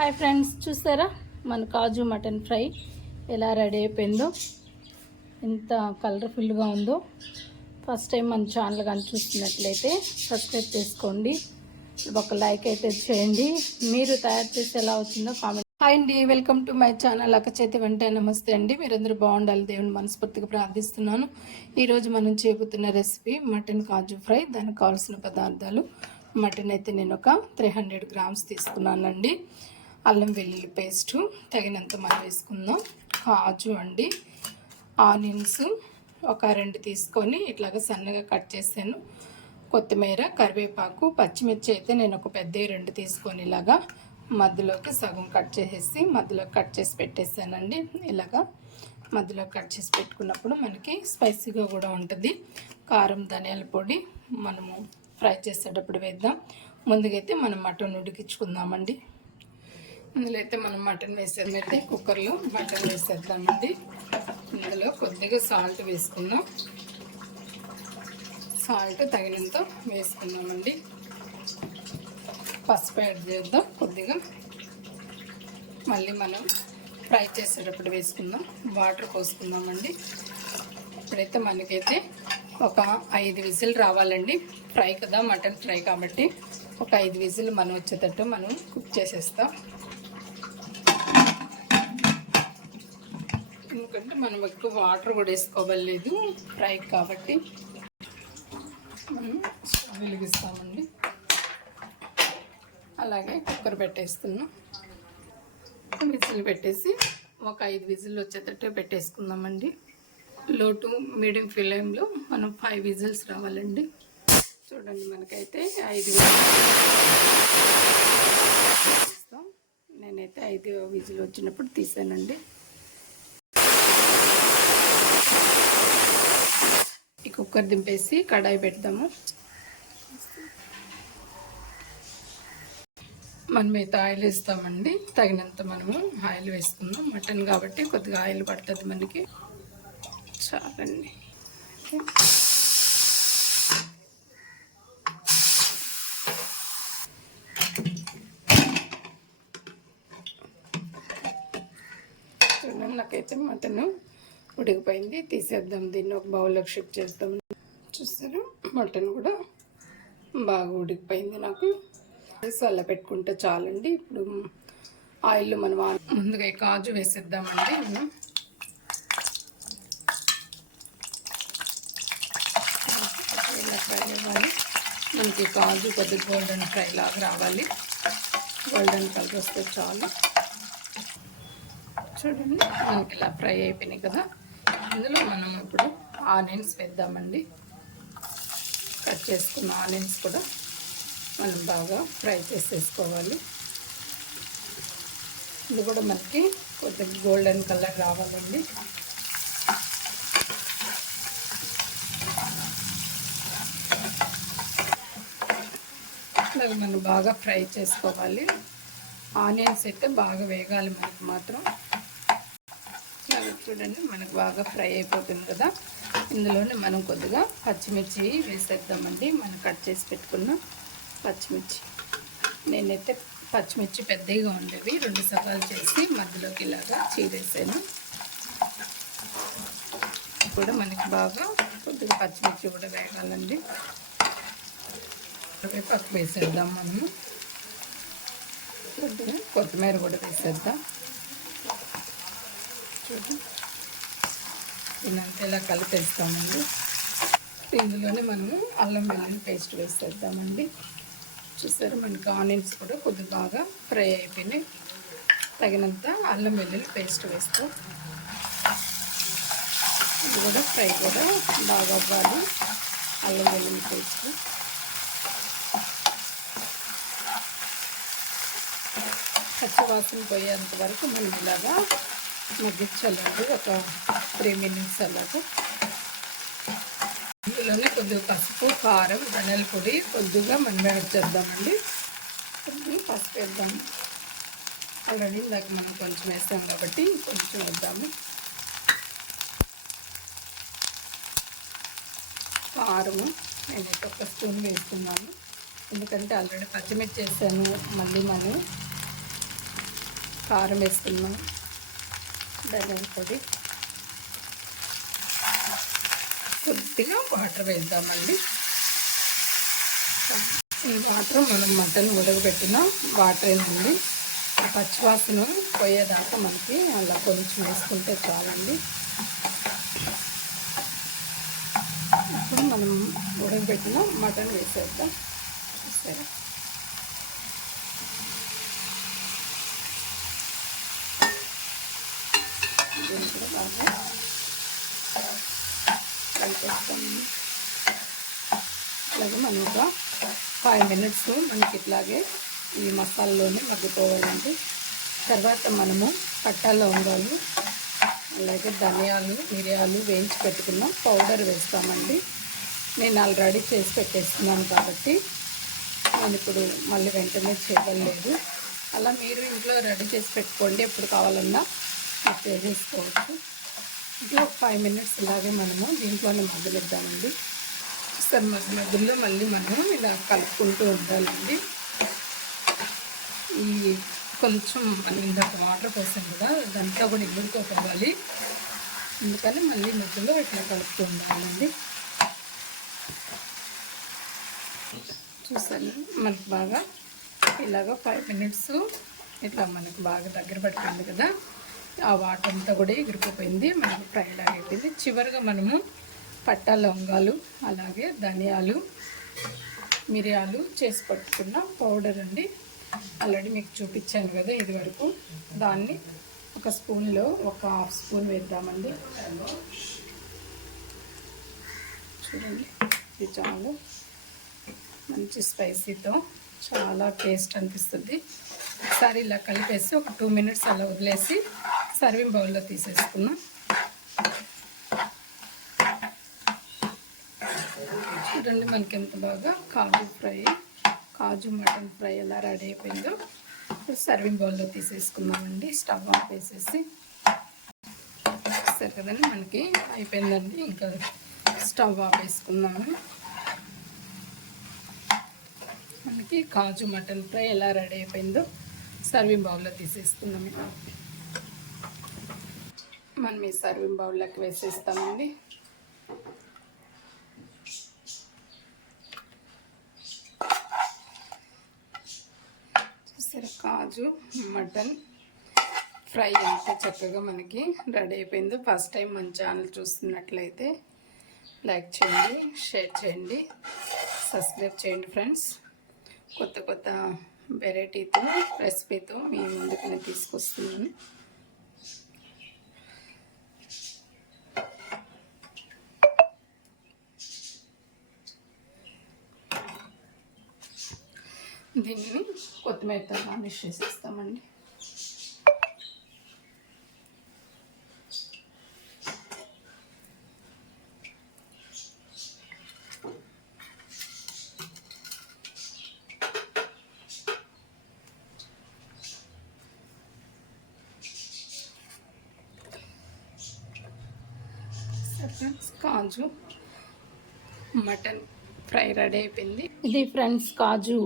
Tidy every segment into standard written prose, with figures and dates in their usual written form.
Hi friends, చూసారా మన కాజు mutton fry ఎలా రెడీ అయిపోయిందో, ఎంత కలర్ఫుల్గా ఉందో. ఫస్ట్ టైం మన ఛానల్ కానీ చూస్తున్నట్లయితే సబ్స్క్రైబ్ చేసుకోండి, ఒక లైక్ అయితే చేయండి. మీరు తయారు చేసి ఎలా వచ్చిందో కామెంట్. హాయ్ అండి, వెల్కమ్ టు మై ఛానల్ అక్క చేతి వంట. నమస్తే అండి, మీరందరూ బాగుండాలి దేవుని మనస్ఫూర్తిగా ప్రార్థిస్తున్నాను. ఈరోజు మనం చేయబోతున్న రెసిపీ మటన్ కాజు ఫ్రై. దానికి కావాల్సిన పదార్థాలు: మటన్ అయితే నేను ఒక 300 గ్రామ్స్ తీసుకున్నానండి. అల్లం వెల్లుల్లి పేస్టు తగినంత మనం వేసుకుందాం. కాజు అండి, ఆనియన్స్ ఒక 2 తీసుకొని ఇట్లాగా సన్నగా కట్ చేశాను. కొత్తిమీర, కరివేపాకు, పచ్చిమిర్చి అయితే నేను ఒక పెద్ద 2 తీసుకొని ఇలాగా మధ్యలోకి సగం కట్ చేసేసి మధ్యలో కట్ చేసి పెట్టేసానండి. ఇలాగా మధ్యలో కట్ చేసి పెట్టుకున్నప్పుడు మనకి స్పైసీగా కూడా ఉంటుంది. కారం, ధనియాల పొడి మనము ఫ్రై చేసేటప్పుడు వేద్దాం. ముందుగైతే మనం మటన్ ఉడికించుకుందామండి. ఇందులో అయితే మనం మటన్ వేసేదైతే కుక్కర్లో మటన్ వేసేద్దామండి. ఇందులో కొద్దిగా సాల్ట్ వేసుకుందాం. సాల్ట్ తగినంత వేసుకుందామండి. పసుపు యాడ్ చేద్దాం కొద్దిగా. మళ్ళీ మనం ఫ్రై చేసేటప్పుడు వేసుకుందాం. వాటర్ పోసుకుందామండి. ఇప్పుడైతే మనకైతే ఒక 5 విజిల్ రావాలండి. ఫ్రై కదా, మటన్ ఫ్రై కాబట్టి ఒక 5 విజిల్ మనం వచ్చేటట్టు మనం కుక్ చేసేస్తాం. ఎందుకంటే మనం ఎక్కువ వాటర్ కూడా వేసుకోవలేదు ఫ్రై కాబట్టి. మనం వెలిగిస్తామండి. అలాగే కుక్కర్ పెట్టేస్తున్నాం. విజిల్ పెట్టేసి ఒక 5 విజిల్ వచ్చేటట్టు పెట్టేసుకుందామండి. లో టు మీడియం ఫ్లేమ్లో మనం 5 విజిల్స్ రావాలండి. చూడండి, మనకైతే 5 విజిల్. నేనైతే 5 విజిల్ వచ్చినప్పుడు తీసానండి. ఈ కుక్కర్ దింపేసి కడాయి పెడదాము. మనమైతే ఆయిల్ వేస్తామండి. తగినంత మనము ఆయిల్ వేసుకుందాం. మటన్ కాబట్టి కొద్దిగా ఆయిల్ పడుతుంది మనకి. చాలండి. చూడండి, నాకైతే మటన్ ఉడికిపోయింది. తీసేద్దాం. దీన్ని ఒక బౌల్లోకి షిఫ్ట్ చేద్దాం. చూసారు, మటన్ కూడా బాగా ఉడికిపోయింది. నాకు అలా పెట్టుకుంటే చాలండి. ఇప్పుడు ఆయిల్ మనం ముందుగా కాజు వేసేద్దామండి. మనం ఇలా ఫ్రై అవ్వాలి. మనకి కాజు కొద్దిగా గోల్డెన్ ఫ్రై లాగా రావాలి. గోల్డెన్ కలర్ వస్తే చాలు. చూడండి, మనకి ఇలా ఫ్రై అయిపోయినాయి కదా. ఇందులో మనం ఇప్పుడు ఆనియన్స్ వేద్దామండి. కట్ చేసుకున్న ఆనియన్స్ కూడా మనం బాగా ఫ్రై చేసేసుకోవాలి. ఇది కూడా మనకి కొద్దిగా గోల్డెన్ కలర్ రావాలండి. ఇలాగ మనం బాగా ఫ్రై చేసుకోవాలి. ఆనియన్స్ అయితే బాగా వేగాలి మనకి మాత్రం. చూడండి, మనకు బాగా ఫ్రై అయిపోతుంది కదా. ఇందులోనే మనం కొద్దిగా పచ్చిమిర్చి వేసేద్దామండి. మనం కట్ చేసి పెట్టుకున్న పచ్చిమిర్చి. నేనైతే పచ్చిమిర్చి పెద్దగా ఉండేవి 2 సగాలు చేసి మధ్యలోకి ఇలాగా చీరేసాను. కూడా మనకి బాగా కొద్దిగా పచ్చిమిర్చి కూడా వేగాలండి. కరివేపాకు వేసేద్దాం. మనము కొద్దిగా కొత్తిమీర కూడా వేసేద్దాం. దీనంతా ఇలా కలిపేస్తామండి. ఇందులోనే మనము అల్లం వెల్లుల్లి పేస్ట్ వేసేద్దామండి. చూసారు, మనకి ఆనియన్స్ కూడా కొద్దిగా బాగా ఫ్రై అయిపోయినాయి. తగినంత అల్లం వెల్లుల్లి పేస్ట్ వేస్తాం. ఇది కూడా ఫ్రై కూడా బాగా అవ్వాలి. అల్లం వెల్లుల్లి పేస్ట్ పచ్చివాసన పోయేంత వరకు మనం ఇలాగా మగ్గించాలండి. ఒక 3 మినిట్స్ అలాగా. ఇందులోనే కొద్దిగా పసుపు, కారం, ధనియాల పొడి కొద్దిగా మనం యాడ్ చేద్దామండి. కొద్దిగా పసుపు వేద్దాము. ఆల్రెడీ ఇందాక మనం కొంచెం వేస్తాం కాబట్టి కొంచెం వేద్దాము. కారము నేనైతే 1 స్పూన్ వేస్తున్నాను. ఎందుకంటే ఆల్రెడీ పచ్చిమిర్చి వేసాను. మళ్ళీ మనం కారం వేస్తున్నాం, ధనియాల పొడి, కొద్దిగా వాటర్ వేద్దామండి. ఈ వాటర్ మనం మటన్ ఉడకబెట్టిన వాటర్ ఏంటండి, పచ్చివాసన పోయేదాకా మనకి అలా కొంచెం వేసుకుంటే చాలండి. ఇప్పుడు మనం ఉడకబెట్టిన మటన్ వేసేద్దాం. సరే, దీన్ని కూడా బాగా కలిపేస్తాము. అలాగే మనం ఒక 5 minutes మనకి ఇట్లాగే ఈ మసాలాలోనే మగ్గిపోవాలండి. తర్వాత మనము పట్టా లవంగాలు అలాగే ధనియాలు, మిరియాలు వేయించి పెట్టుకున్న పౌడర్ వేస్తామండి. నేను ఆల్రెడీ చేసి పెట్టేస్తున్నాను కాబట్టి నేను ఇప్పుడు మళ్ళీ వెంటనే చేయగలేదు. అలా మీరు ఇంట్లో రెడీ చేసి పెట్టుకోండి, ఎప్పుడు కావాలన్నా మీరు చేసేసుకోవచ్చు. ఇంట్లో 5 minutes ఇలాగే మనము దీంట్లోనే మగ్గనిద్దామండి. సార్ మధ్యలో మళ్ళీ మనము ఇలా కలుపుకుంటూ ఉండాలండి. ఈ కొంచెం మనం ఇందాక వాటర్ పోసాం కదా, ఇదంతా కూడా ఇగ్గుడుకోవాలి. అందుకని మళ్ళీ మధ్యలో ఇట్లా కలుపుతూ ఉండాలండి. చూసాను మనకు బాగా ఇలాగ 5 minutes ఇట్లా మనకు బాగా దగ్గర పడిపోయింది కదా, ఆ వాటర్ అంతా కూడా ఎగిరిపోయింది, మనకు ఫ్రై లాగా అయిపోయింది. చివరిగా మనము పట్టా లవంగాలు అలాగే ధనియాలు, మిరియాలు చేసి పట్టుకున్న పౌడర్ అండి, ఆల్రెడీ మీకు చూపించాను కదా ఇది వరకు, దాన్ని ఒక స్పూన్లో ఒక 1/2 స్పూన్ వేద్దామండి. చూడండి, ఇది చాలా మంచి స్పైసీతో చాలా టేస్ట్ అనిపిస్తుంది. ఒకసారి ఇలా కలిపేసి ఒక 2 minutes అలా వదిలేసి సర్వింగ్ బౌల్లో తీసేసుకున్నాం. చూడండి మనకి ఎంత బాగా కాజు మటన్ ఫ్రై ఎలా రెడీ అయిపోయిందో. సర్వింగ్ బౌల్లో తీసేసుకున్నామండి. స్టవ్ ఆఫ్ వేసేసి సరే కదండి, మనకి అయిపోయిందండి. ఇంకా స్టవ్ ఆఫ్ వేసుకున్నాము. మనకి కాజు మటన్ ఫ్రై ఎలా రెడీ అయిపోయిందో సర్వింగ్ బౌల్లో తీసేసుకున్నాము. మనం ఈ సర్వింగ్ బౌల్లోకి వేసేస్తామండి. చూసారా, కాజు మటన్ ఫ్రై ఎంత చక్కగా మనకి రెడీ అయిపోయిందో. ఫస్ట్ టైం మన ఛానల్ చూస్తున్నట్లయితే లైక్ చేయండి, షేర్ చేయండి, సబ్స్క్రైబ్ చేయండి ఫ్రెండ్స్. కొత్త కొత్త వెరైటీతో రెసిపీతో మీ ముందుకు నేను తీసుకొస్తున్నాను. దీన్ని కొత్తిమీరతో గార్నిష్ చేసేస్తామండి. కాజు మటన్ ఫ్రై రెడీ అయిపోయింది. ఇది ఫ్రెండ్స్ కాజు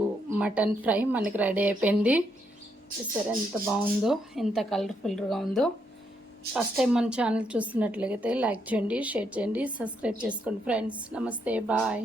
మటన్ ఫ్రై మనకి రెడీ అయిపోయింది. చూసారా ఎంత బాగుందో, ఎంత కలర్ఫుల్గా ఉందో. ఫస్ట్ టైం మన ఛానల్ చూస్తున్నట్లయితే లైక్ చేయండి, షేర్ చేయండి, సబ్స్క్రైబ్ చేసుకోండి ఫ్రెండ్స్. నమస్తే, బాయ్.